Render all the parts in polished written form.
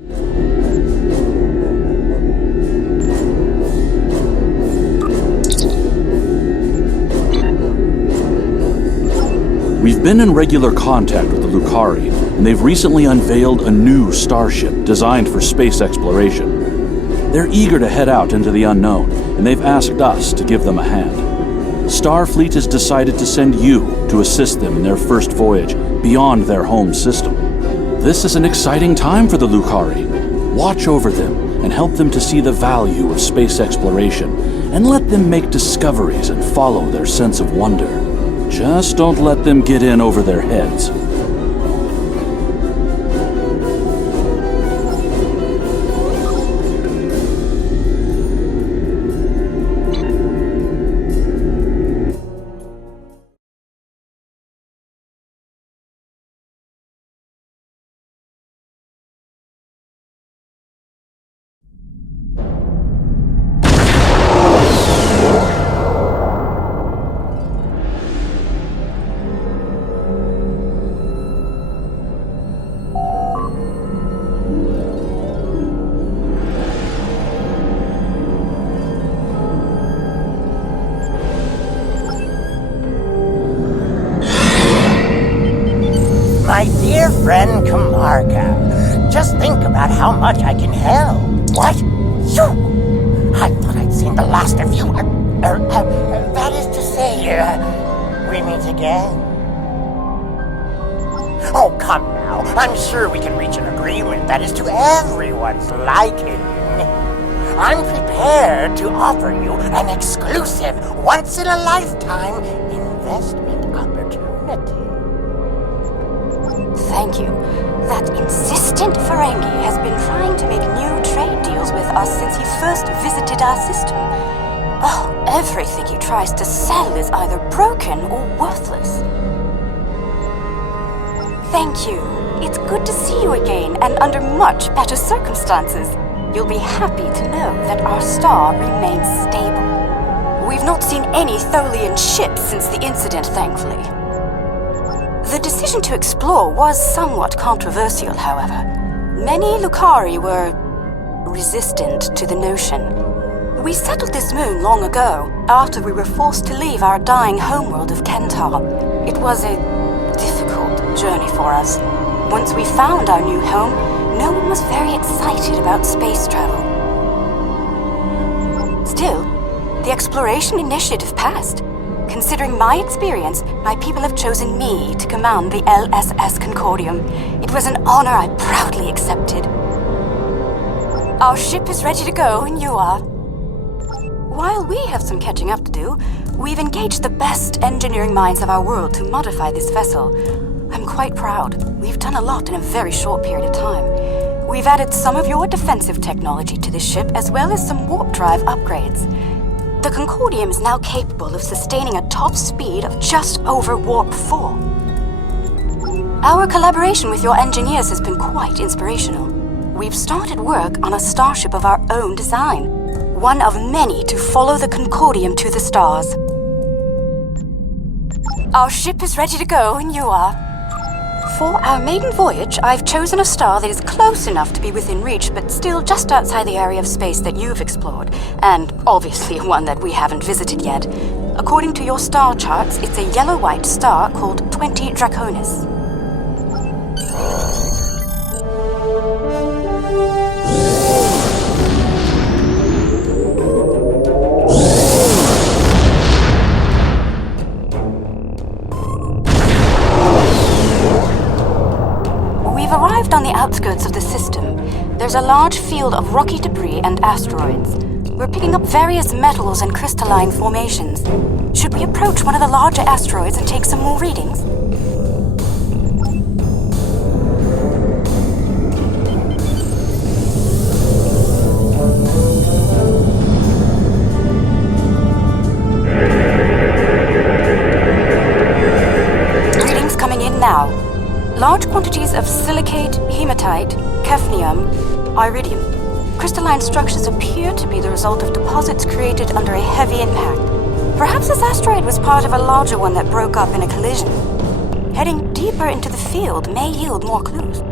We've been in regular contact with the Lukari, and they've recently unveiled a new starship designed for space exploration. They're eager to head out into the unknown, and they've asked us to give them a hand. Starfleet has decided to send you to assist them in their first voyage beyond their home system. This is an exciting time for the Lukari. Watch over them and help them to see the value of space exploration, and let them make discoveries and follow their sense of wonder. Just don't let them get in over their heads. My dear friend Kamarka, just think about how much I can help. What? You? I thought I'd seen the last of you. That is to say, we meet again. Oh, come now. I'm sure we can reach an agreement that is to everyone's liking. I'm prepared to offer you an exclusive, once-in-a-lifetime investment opportunity. Thank you. That insistent Ferengi has been trying to make new trade deals with us since he first visited our system. Oh, everything he tries to sell is either broken or worthless. Thank you. It's good to see you again, and under much better circumstances. You'll be happy to know that our star remains stable. We've not seen any Tholian ships since the incident, thankfully. The decision to explore was somewhat controversial, however. Many Lukari were resistant to the notion. We settled this moon long ago, after we were forced to leave our dying homeworld of Kentar. It was a difficult journey for us. Once we found our new home, no one was very excited about space travel. Still, the exploration initiative passed. Considering my experience, my people have chosen me to command the LSS Concordium. It was an honor I proudly accepted. Our ship is ready to go, and you are. While we have some catching up to do, we've engaged the best engineering minds of our world to modify this vessel. I'm quite proud. We've done a lot in a very short period of time. We've added some of your defensive technology to this ship, as well as some warp drive upgrades. The Concordium is now capable of sustaining a top speed of just over Warp 4. Our collaboration with your engineers has been quite inspirational. We've started work on a starship of our own design, one of many to follow the Concordium to the stars. Our ship is ready to go, and you are. For our maiden voyage, I've chosen a star that is close enough to be within reach, but still just outside the area of space that you've explored, and obviously one that we haven't visited yet. According to your star charts, it's a yellow-white star called 20 Draconis. On the outskirts of the system, there's a large field of rocky debris and asteroids. We're picking up various metals and crystalline formations. Should we approach one of the larger asteroids and take some more readings? Readings coming in now. Large quantities of silicate, hematite, cadmium, iridium. Crystalline structures appear to be the result of deposits created under a heavy impact. Perhaps this asteroid was part of a larger one that broke up in a collision. Heading deeper into the field may yield more clues.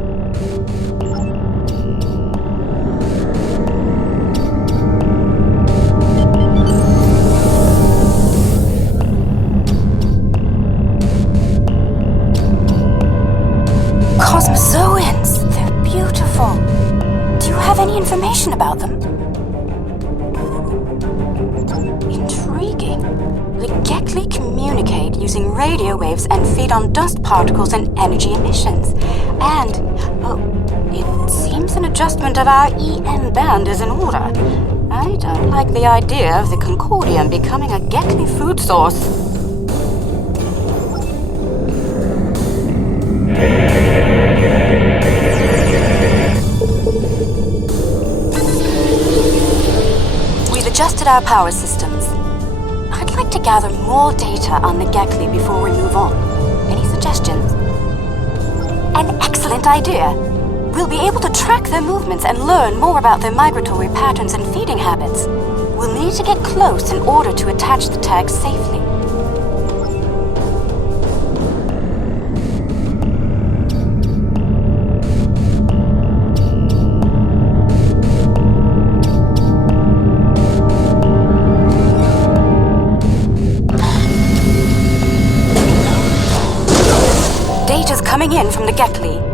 information about them. Intriguing. The Gekli communicate using radio waves and feed on dust particles and energy emissions. And, it seems an adjustment of our EM band is in order. I don't like the idea of the Concordium becoming a Gekli food source. We've adjusted our power systems. I'd like to gather more data on the Gekli before we move on. Any suggestions? An excellent idea. We'll be able to track their movements and learn more about their migratory patterns and feeding habits. We'll need to get close in order to attach the tags safely. Data's coming in from the Gekli.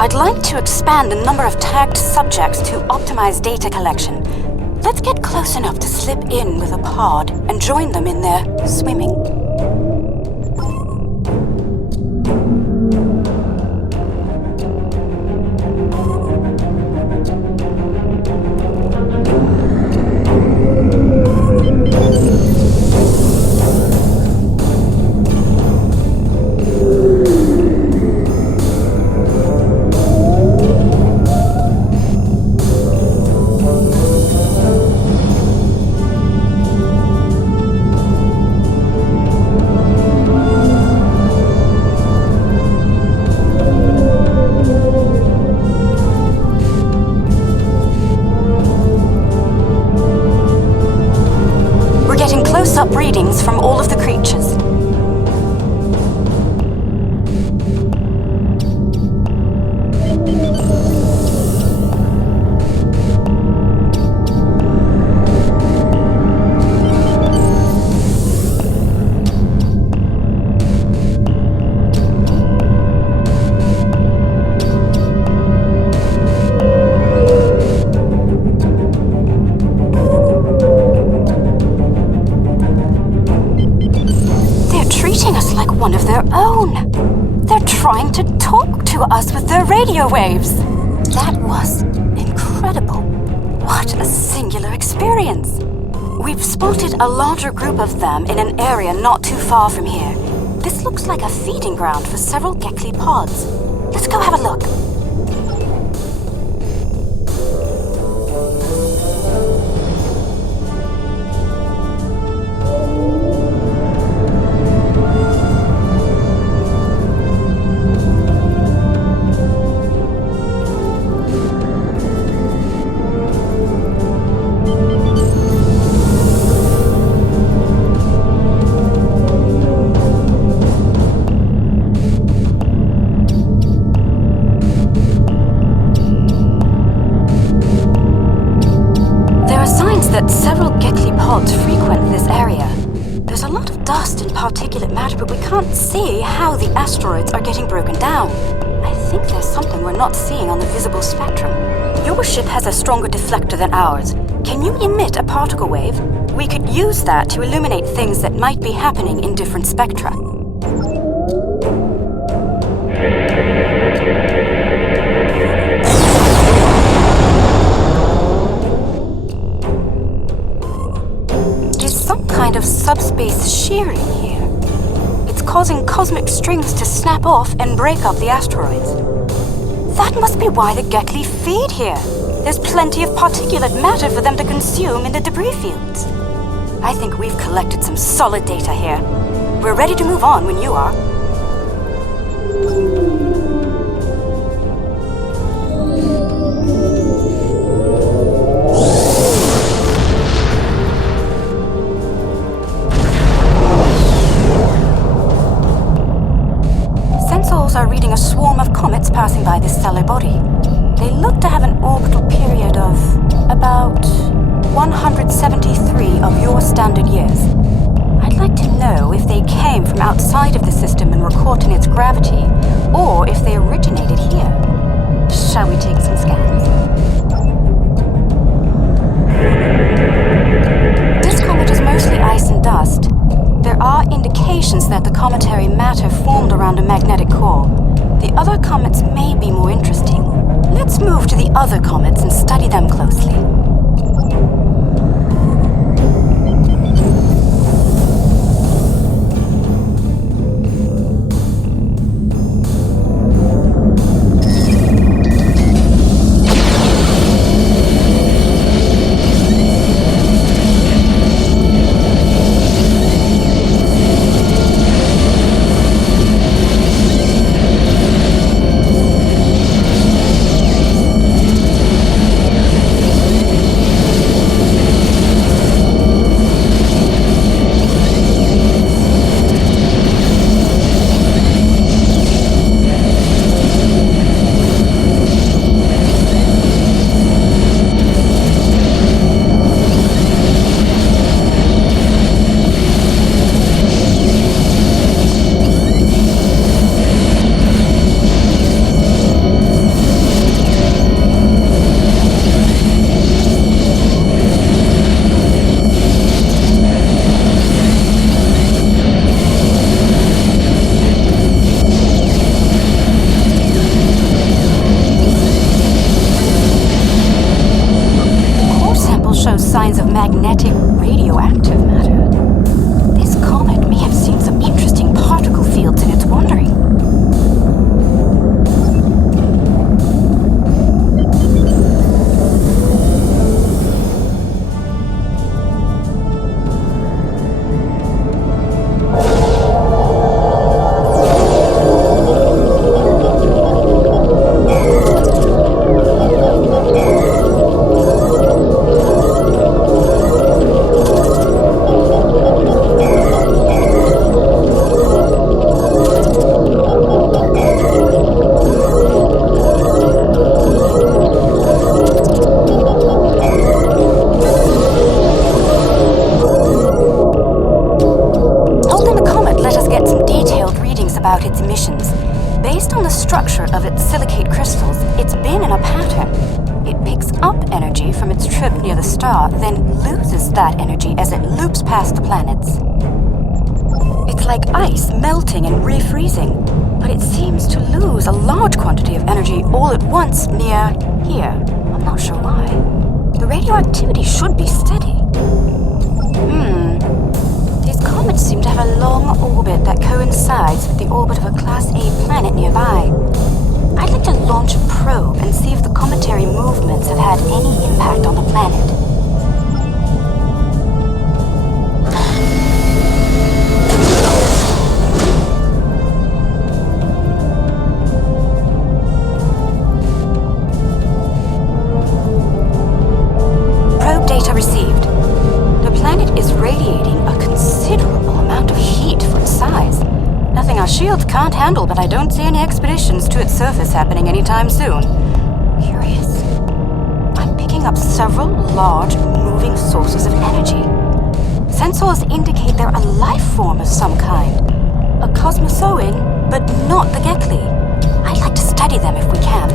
I'd like to expand the number of tagged subjects to optimize data collection. Let's get close enough to slip in with a pod and join them in their swimming. Close-up readings from all of the creatures. One of their own. They're trying to talk to us with their radio waves. That was incredible. What a singular experience. We've spotted a larger group of them in an area not too far from here. This looks like a feeding ground for several Gekli pods. Let's go have a look. That several Gekli pods frequent this area. There's a lot of dust and particulate matter, but we can't see how the asteroids are getting broken down. I think there's something we're not seeing on the visible spectrum. Your ship has a stronger deflector than ours. Can you emit a particle wave? We could use that to illuminate things that might be happening in different spectra. Kind of subspace shearing here. It's causing cosmic strings to snap off and break up the asteroids. That must be why the Gekli feed here. There's plenty of particulate matter for them to consume in the debris fields. I think we've collected some solid data here. We're ready to move on when you are. Are reading a swarm of comets passing by this stellar body. They look to have an orbital period of about 173 of your standard years. I'd like to know if they came from outside of the system and were caught in its gravity, or if they originated here. Shall we take some scans? there are indications that the cometary matter formed around a magnetic core. The other comets may be more interesting. Let's move to the other comets and study them closely. Signs of magnetic radioactive matter. This comet may have seen some interesting particle fields in its wandering. About its emissions. Based on the structure of its silicate crystals, it's been in a pattern. It picks up energy from its trip near the star, then loses that energy as it loops past the planets. It's like ice melting and refreezing, but it seems to lose a large quantity of energy all at once near here. I'm not sure why. The radioactivity should be steady. Comets seem to have a long orbit that coincides with the orbit of a Class A planet nearby. I'd like to launch a probe and see if the cometary movements have had any impact on the planet. Probe data received. The planet is radiating a considerable amount of heat for its size. Nothing our shields can't handle, but I don't see any expeditions to its surface happening anytime soon. Curious. I'm picking up several large, moving sources of energy. Sensors indicate they're a life form of some kind. A cosmozoan, but not the Gekli. I'd like to study them if we can.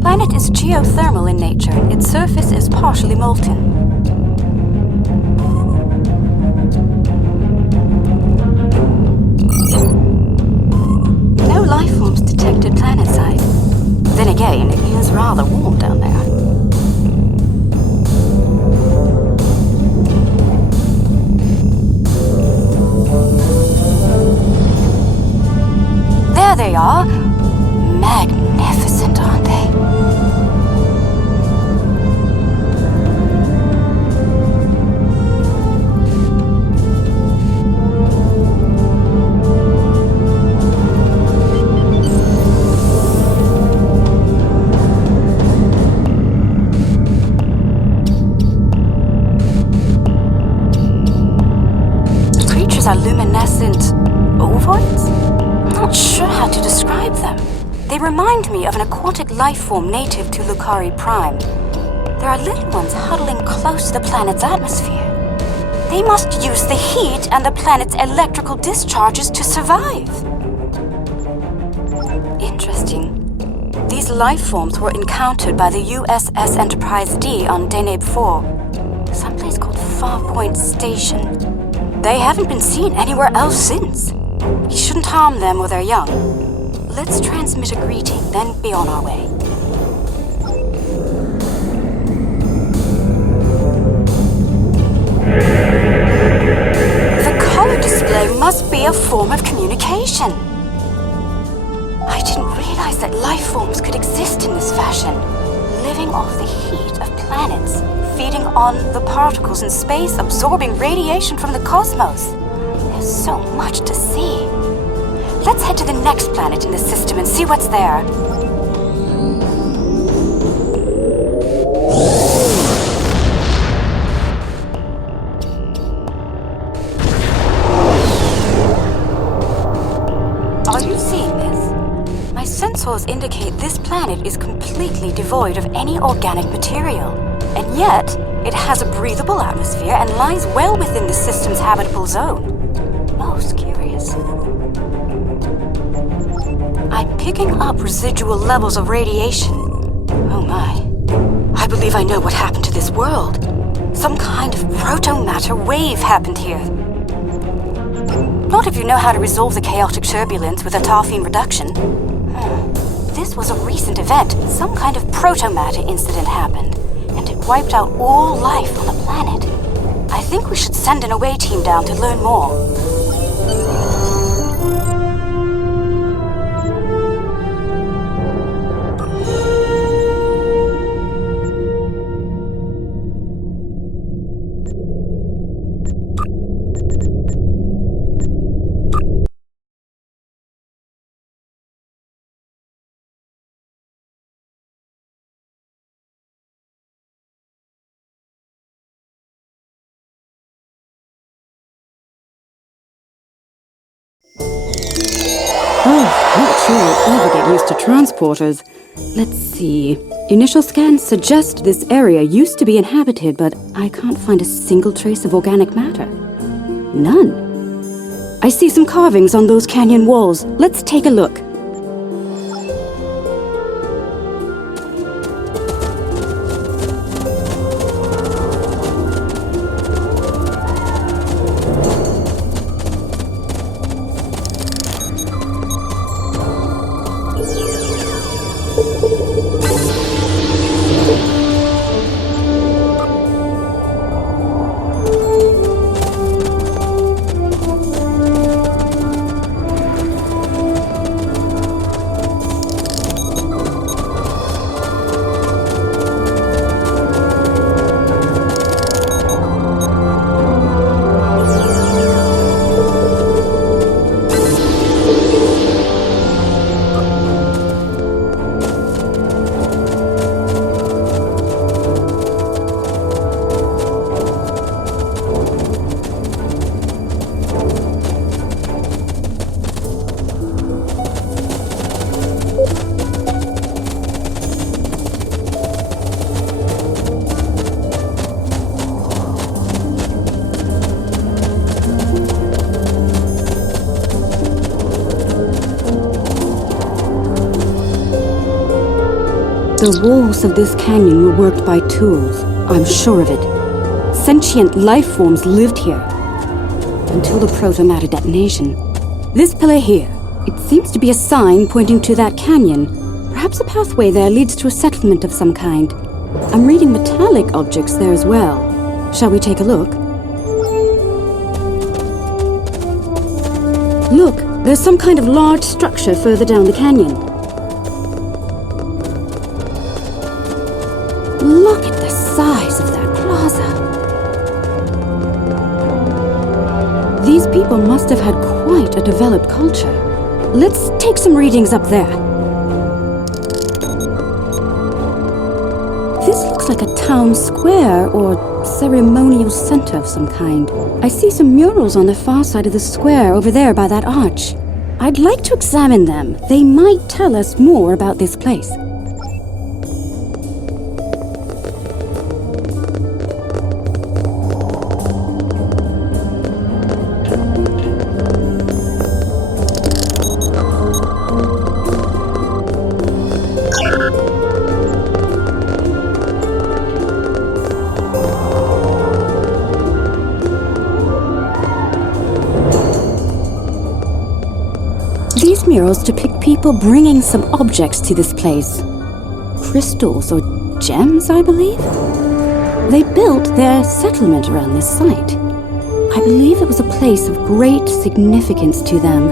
Planet is geothermal in nature. Its surface is partially molten. No life forms detected planetside. Then again, it is rather warm down there. There they are. Magnificent, aren't they? The creatures are luminescent ovoids? I'm not sure how to describe them. They remind me of an aquatic life form native to Lukari Prime. There are little ones huddling close to the planet's atmosphere. They must use the heat and the planet's electrical discharges to survive. Interesting. These life forms were encountered by the USS Enterprise D on Deneb 4, someplace called Farpoint Station. They haven't been seen anywhere else since. We shouldn't harm them or their young. Let's transmit a greeting, then be on our way. The color display must be a form of communication. I didn't realize that life forms could exist in this fashion, living off the heat of planets, feeding on the particles in space, absorbing radiation from the cosmos. There's so much to see. Let's head to the next planet in the system and see what's there. Are you seeing this? My sensors indicate this planet is completely devoid of any organic material. And yet, it has a breathable atmosphere and lies well within the system's habitable zone. Most curious. I'm picking up residual levels of radiation. Oh my. I believe I know what happened to this world. Some kind of proto-matter wave happened here. Not if you know how to resolve the chaotic turbulence with a tarfine reduction. This was a recent event. Some kind of proto-matter incident happened, and it wiped out all life on the planet. I think we should send an away team down to learn more. Oh, not sure we'll ever get used to transporters. Let's see. Initial scans suggest this area used to be inhabited, but I can't find a single trace of organic matter. None. I see some carvings on those canyon walls. Let's take a look. The walls of this canyon were worked by tools. I'm sure of it. Sentient life forms lived here. Until the proto-matter detonation. This pillar here, it seems to be a sign pointing to that canyon. Perhaps a pathway there leads to a settlement of some kind. I'm reading metallic objects there as well. Shall we take a look? Look, there's some kind of large structure further down the canyon. Look at the size of that plaza. These people must have had quite a developed culture. Let's take some readings up there. This looks like a town square or ceremonial center of some kind. I see some murals on the far side of the square over there by that arch. I'd like to examine them. They might tell us more about this place. These murals depict people bringing some objects to this place. Crystals or gems, I believe? They built their settlement around this site. I believe it was a place of great significance to them.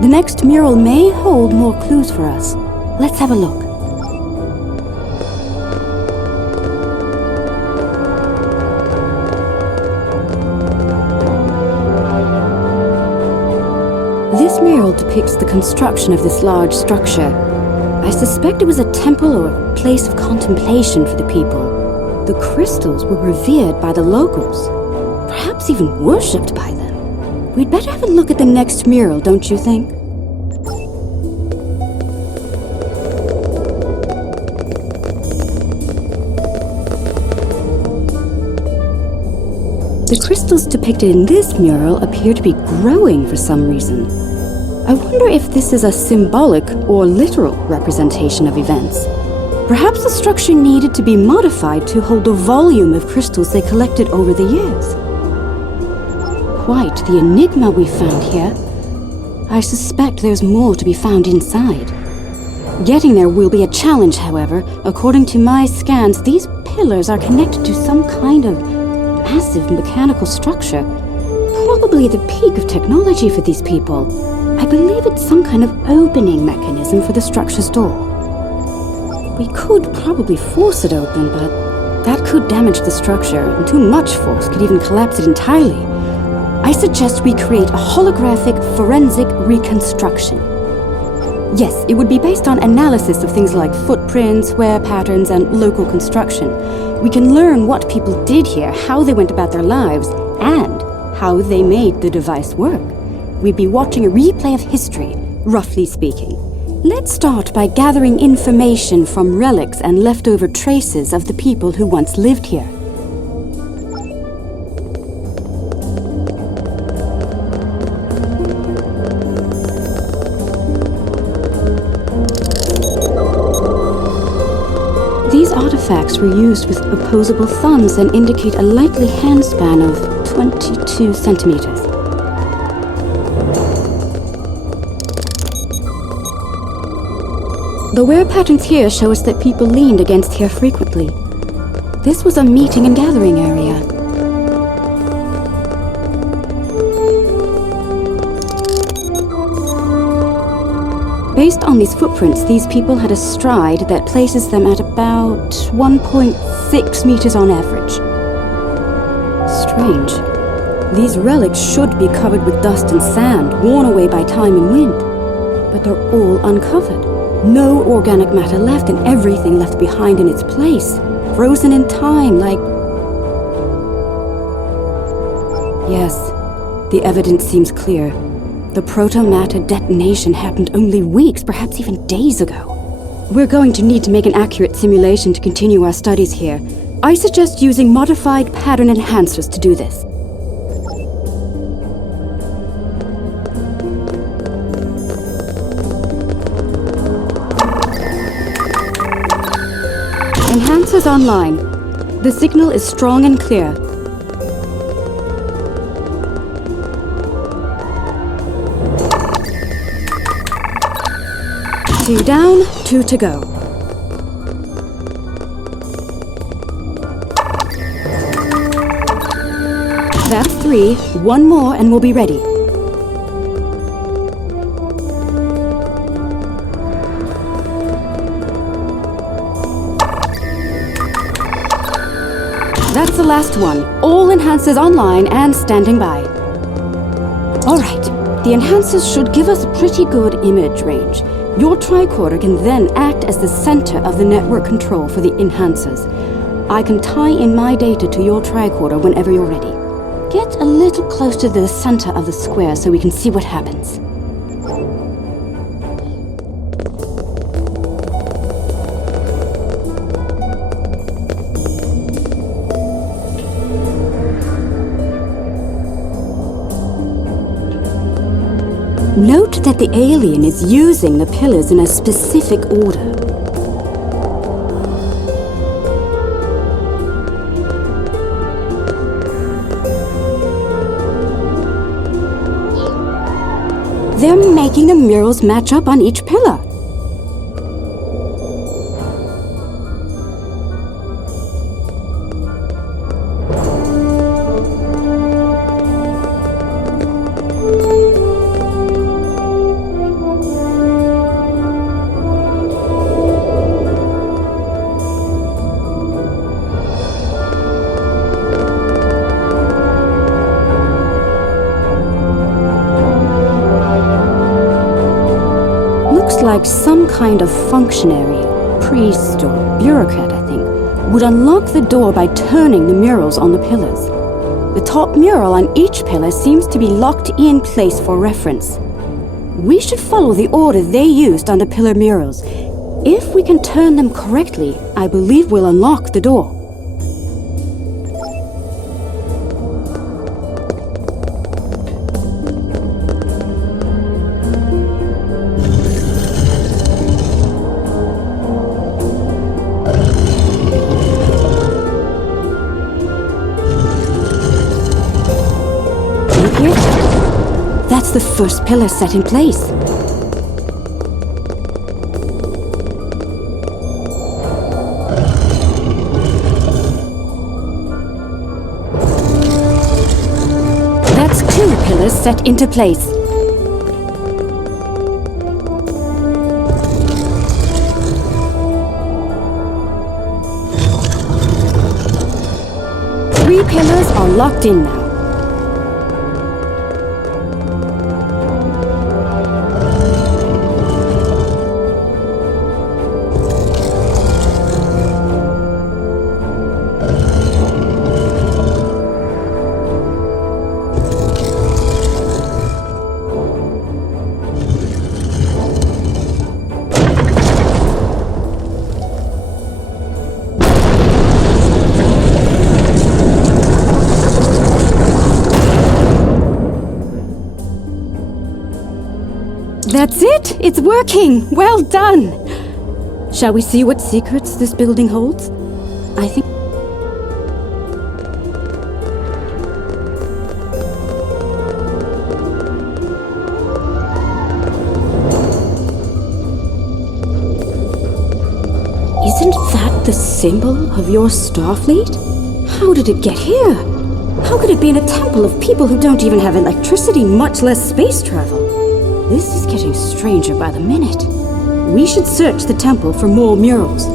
The next mural may hold more clues for us. Let's have a look. This mural depicts the construction of this large structure. I suspect it was a temple or a place of contemplation for the people. The crystals were revered by the locals, perhaps even worshipped by them. We'd better have a look at the next mural, don't you think? The crystals depicted in this mural appear to be growing for some reason. I wonder if this is a symbolic or literal representation of events. Perhaps the structure needed to be modified to hold the volume of crystals they collected over the years. Quite the enigma we found here. I suspect there's more to be found inside. Getting there will be a challenge, however. According to my scans, these pillars are connected to some kind of massive mechanical structure. Probably the peak of technology for these people. I believe it's some kind of opening mechanism for the structure's door. We could probably force it open, but that could damage the structure, and too much force could even collapse it entirely. I suggest we create a holographic forensic reconstruction. Yes, it would be based on analysis of things like footprints, wear patterns, and local construction. We can learn what people did here, how they went about their lives, and how they made the device work. We'd be watching a replay of history, roughly speaking. Let's start by gathering information from relics and leftover traces of the people who once lived here. These artifacts were used with opposable thumbs and indicate a likely handspan of 22 centimeters. The wear patterns here show us that people leaned against here frequently. This was a meeting and gathering area. Based on these footprints, these people had a stride that places them at about 1.6 meters on average. Strange. These relics should be covered with dust and sand, worn away by time and wind. But they're all uncovered. No organic matter left, and everything left behind in its place. Frozen in time, like... Yes, the evidence seems clear. The proto-matter detonation happened only weeks, perhaps even days ago. We're going to need to make an accurate simulation to continue our studies here. I suggest using modified pattern enhancers to do this. Enhancers online. The signal is strong and clear. Two down, two to go. That's three. One more and we'll be ready. That's the last one. All enhancers online and standing by. Alright, the enhancers should give us a pretty good image range. Your tricorder can then act as the center of the network control for the enhancers. I can tie in my data to your tricorder whenever you're ready. Get a little close to the center of the square so we can see what happens. Note that the alien is using the pillars in a specific order. They're making the murals match up on each pillar. Like some kind of functionary, priest or bureaucrat, I think, would unlock the door by turning the murals on the pillars. The top mural on each pillar seems to be locked in place for reference. We should follow the order they used on the pillar murals. If we can turn them correctly, I believe we'll unlock the door. That's the first pillar set in place. That's 2 pillars set into place. Three pillars are locked in now. That's it! It's working! Well done! Shall we see what secrets this building holds? I think... Isn't that the symbol of your Starfleet? How did it get here? How could it be in a temple of people who don't even have electricity, much less space travel? This is getting stranger by the minute. We should search the temple for more murals.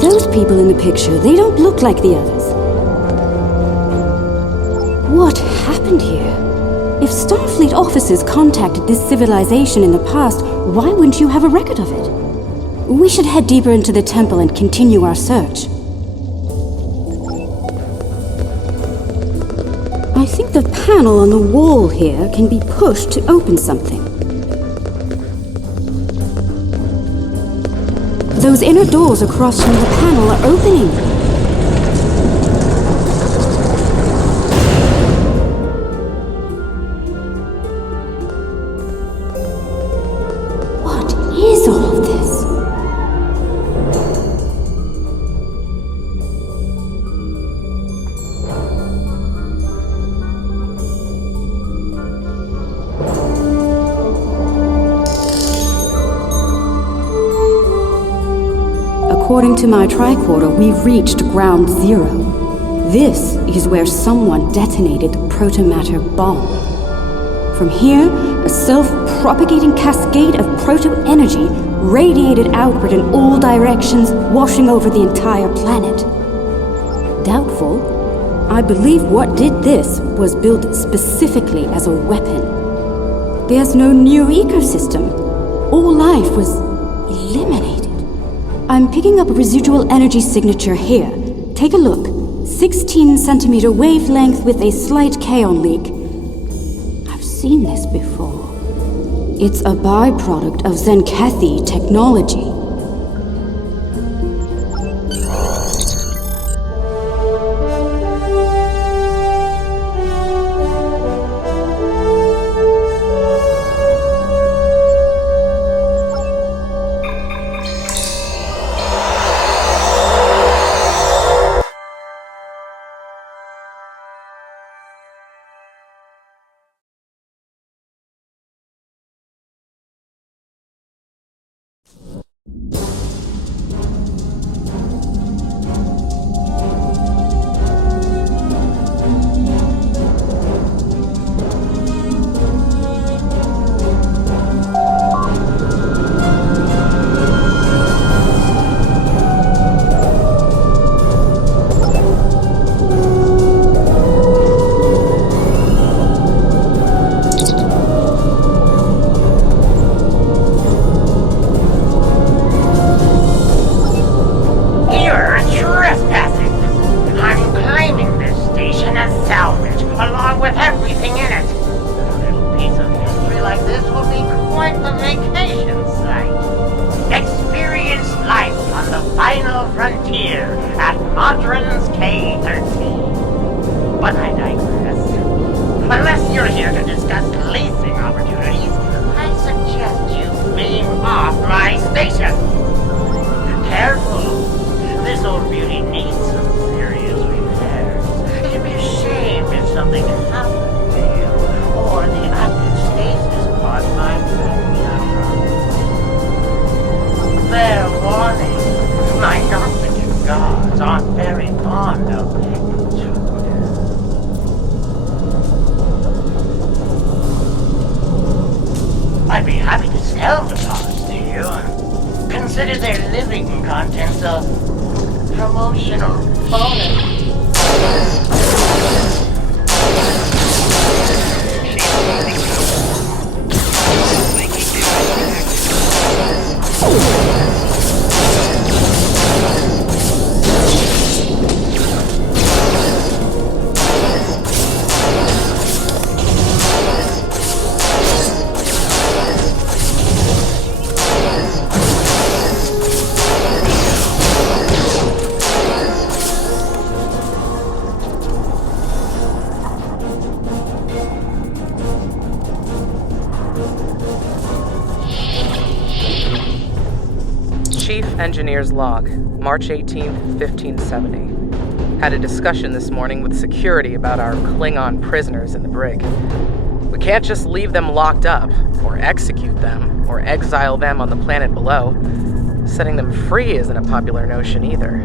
Those people in the picture, they don't look like the others. What happened here? If Starfleet officers contacted this civilization in the past, why wouldn't you have a record of it? We should head deeper into the temple and continue our search. I think the panel on the wall here can be pushed to open something. Those inner doors across from the panel are opening. What is all of this? According to my tricorder, we've reached ground zero. This is where someone detonated the protomatter bomb. From here, a self-propagating cascade of proto-energy radiated outward in all directions, washing over the entire planet. Doubtful. I believe what did this was built specifically as a weapon. There's no new ecosystem. All life was eliminated. I'm picking up a residual energy signature here. Take a look. 16 centimeter wavelength with a slight kaon leak. I've seen this before. It's a byproduct of Zenkathi technology. like sell the pods to you. Consider their living contents a promotional bonus. Chief Engineer's Log, March 18th, 1570. Had a discussion this morning with security about our Klingon prisoners in the brig. We can't just leave them locked up, or execute them, or exile them on the planet below. Setting them free isn't a popular notion either.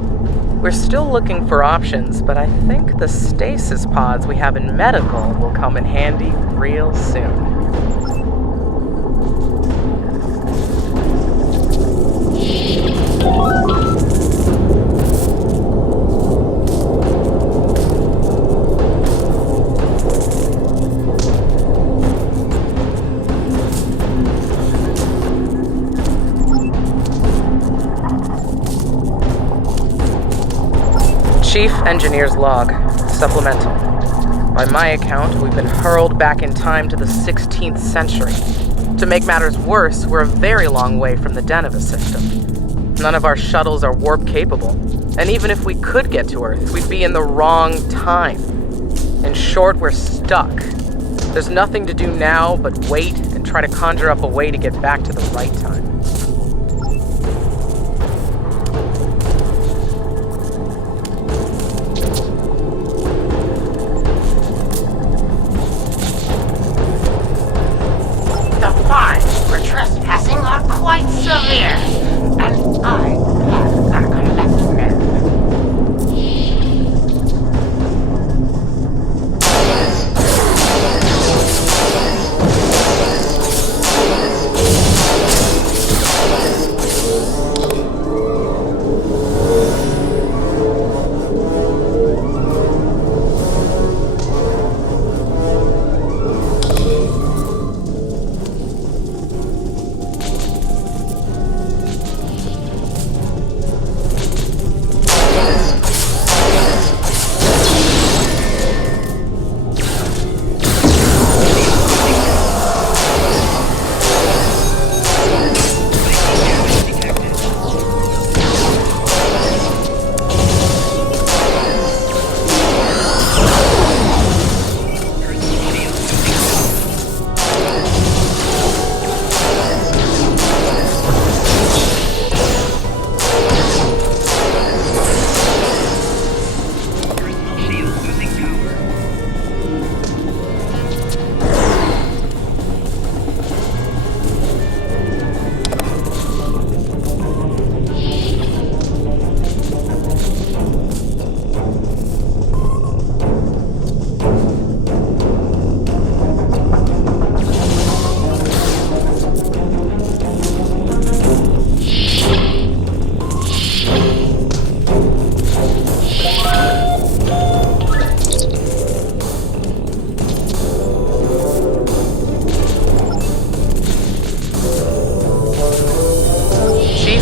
We're still looking for options, but I think the stasis pods we have in medical will come in handy real soon. Chief Engineer's Log, Supplemental. By my account, we've been hurled back in time to the 16th century. To make matters worse, we're a very long way from the Deneva system. None of our shuttles are warp capable, and even if we could get to Earth, we'd be in the wrong time. In short, we're stuck. There's nothing to do now but wait and try to conjure up a way to get back to the right time. Trespassing are quite severe, and I have a collective.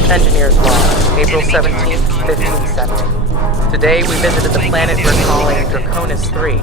Engineer's Log, April 17th, 1570. Today we visited the planet we're calling Draconis 3.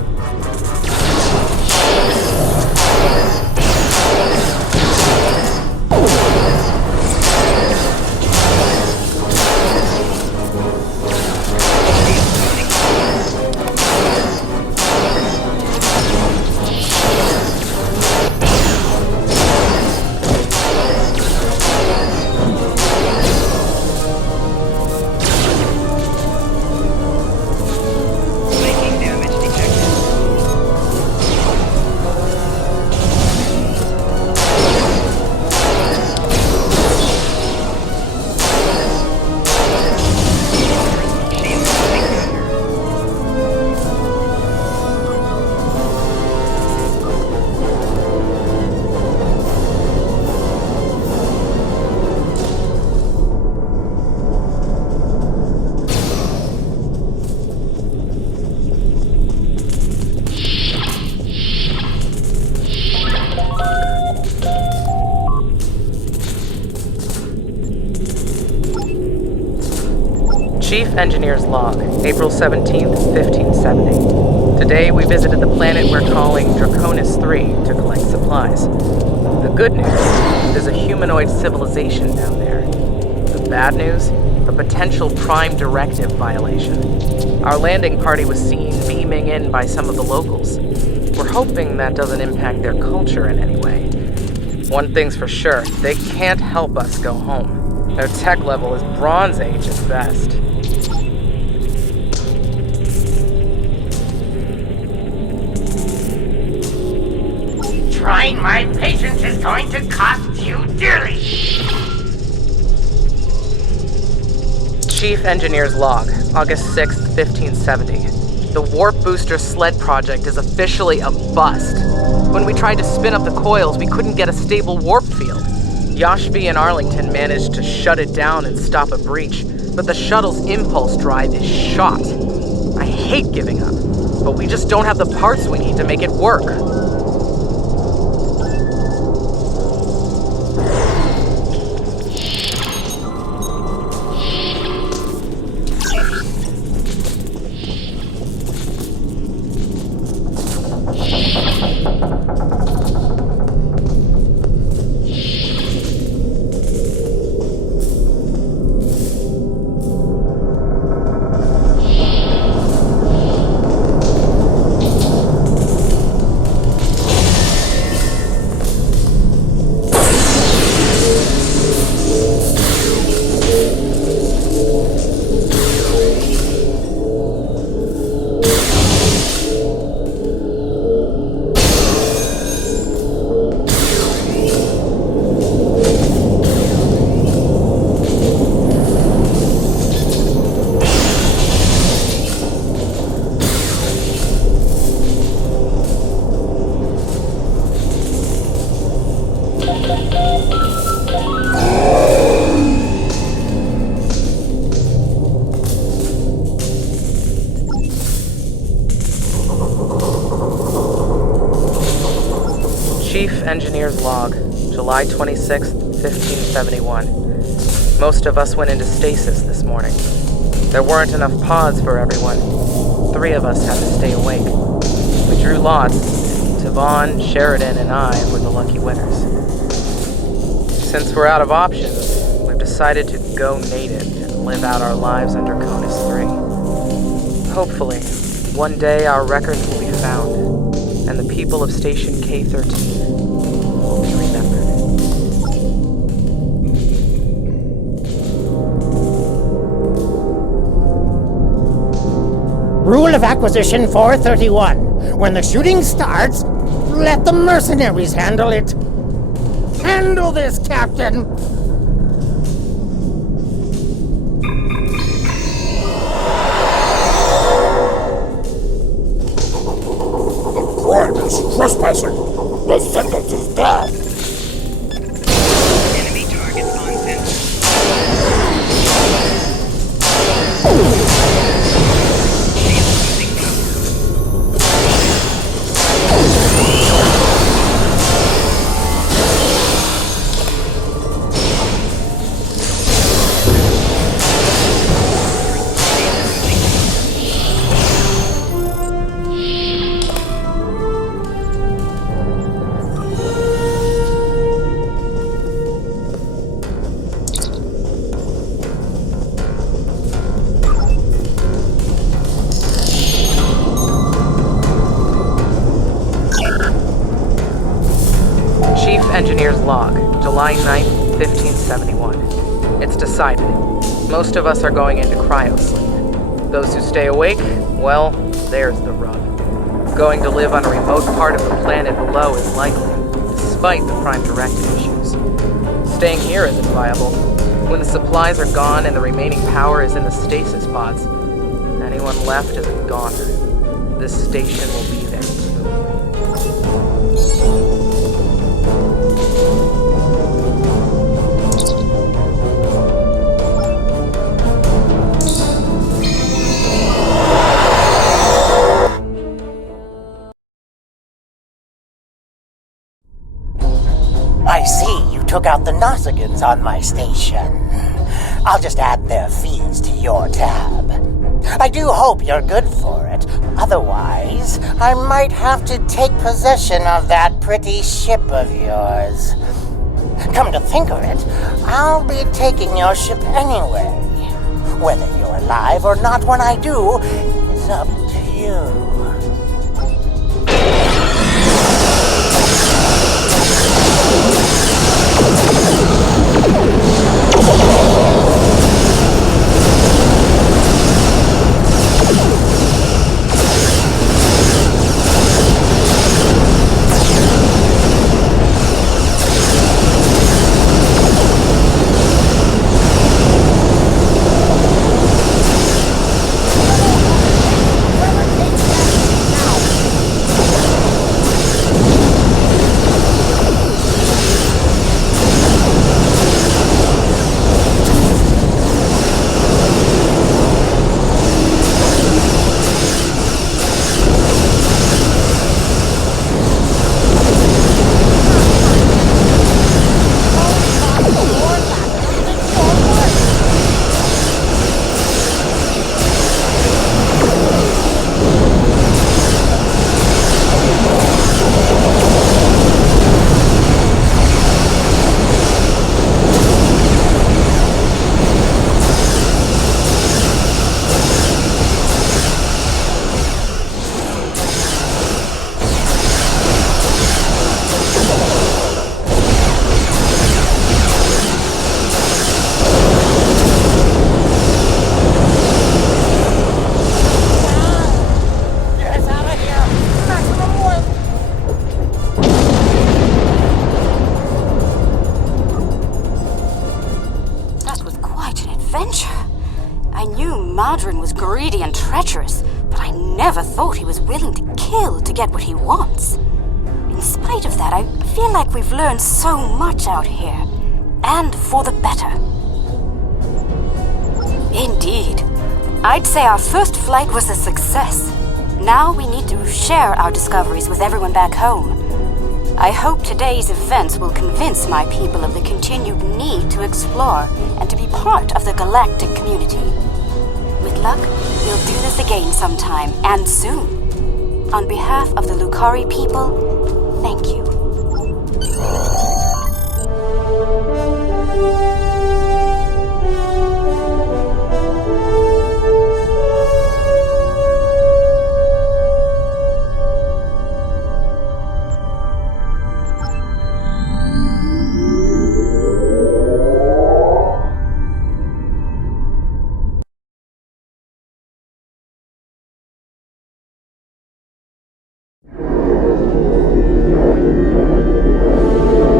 Chief Engineer's Log, April 17th, 1570. Today we visited the planet we're calling Draconis 3 to collect supplies. The good news, there's a humanoid civilization down there. The bad news, a potential Prime Directive violation. Our landing party was seen beaming in by some of the locals. We're hoping that doesn't impact their culture in any way. One thing's for sure, they can't help us go home. Their tech level is Bronze Age at best. Trying my patience is going to cost you dearly. Chief Engineer's Log, August 6th, 1570. The Warp Booster Sled project is officially a bust. When we tried to spin up the coils, we couldn't get a stable warp field. Yashvi and Arlington managed to shut it down and stop a breach, but the shuttle's impulse drive is shot. I hate giving up, but we just don't have the parts we need to make it work. Chief Engineer's Log, July 26th, 1571. Most of us went into stasis this morning. There weren't enough pods for everyone. 3 of us had to stay awake. We drew lots. Tavon, Sheridan, and I were the lucky winners. Since we're out of options, we've decided to go native and live out our lives under Conus 3. Hopefully, one day our records will be found, and the people of Station K-13 will be remembered. Rule of Acquisition 431. When the shooting starts, let the mercenaries handle it. Handle this, Captain! Crime is trespassing. The sentence is death. Enemy target on center. Shield losing power. Chief Engineer's Log, July 9th, 1571. It's decided. Most of us are going into cryosleep. Those who stay awake, well, there's the rub. Going to live on a remote part of the planet below is likely, despite the Prime Directive issues. Staying here isn't viable. When the supplies are gone and the remaining power is in the stasis pods, anyone left is a goner. This station will be there too. I see you took out the Nausigans on my station. I'll just add their fees to your tab. I do hope you're good for it. Otherwise, I might have to take possession of that pretty ship of yours. Come to think of it, I'll be taking your ship anyway. Whether you're alive or not when I do is up to you. Greedy and treacherous, but I never thought he was willing to kill to get what he wants. In spite of that, I feel like we've learned so much out here, and for the better. Indeed. I'd say our first flight was a success. Now we need to share our discoveries with everyone back home. I hope today's events will convince my people of the continued need to explore and to be part of the galactic community. With luck, we'll do this again sometime, and soon. On behalf of the Lukari people, thank you.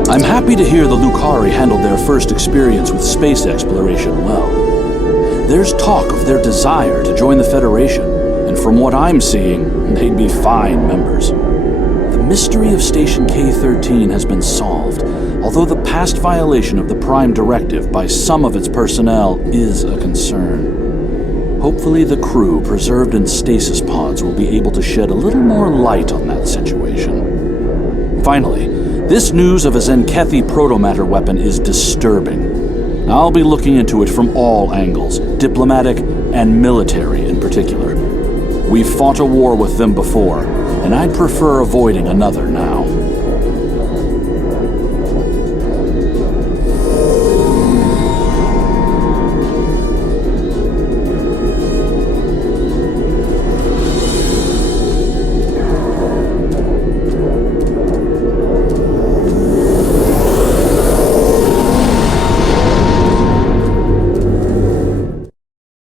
I'm happy to hear the Lukari handled their first experience with space exploration well. There's talk of their desire to join the Federation, and from what I'm seeing, they'd be fine members. The mystery of Station K-13 has been solved, although the past violation of the Prime Directive by some of its personnel is a concern. Hopefully the crew preserved in stasis pods will be able to shed a little more light on that situation. Finally, this news of a Zenkethi protomatter weapon is disturbing. I'll be looking into it from all angles, diplomatic and military in particular. We've fought a war with them before, and I'd prefer avoiding another now.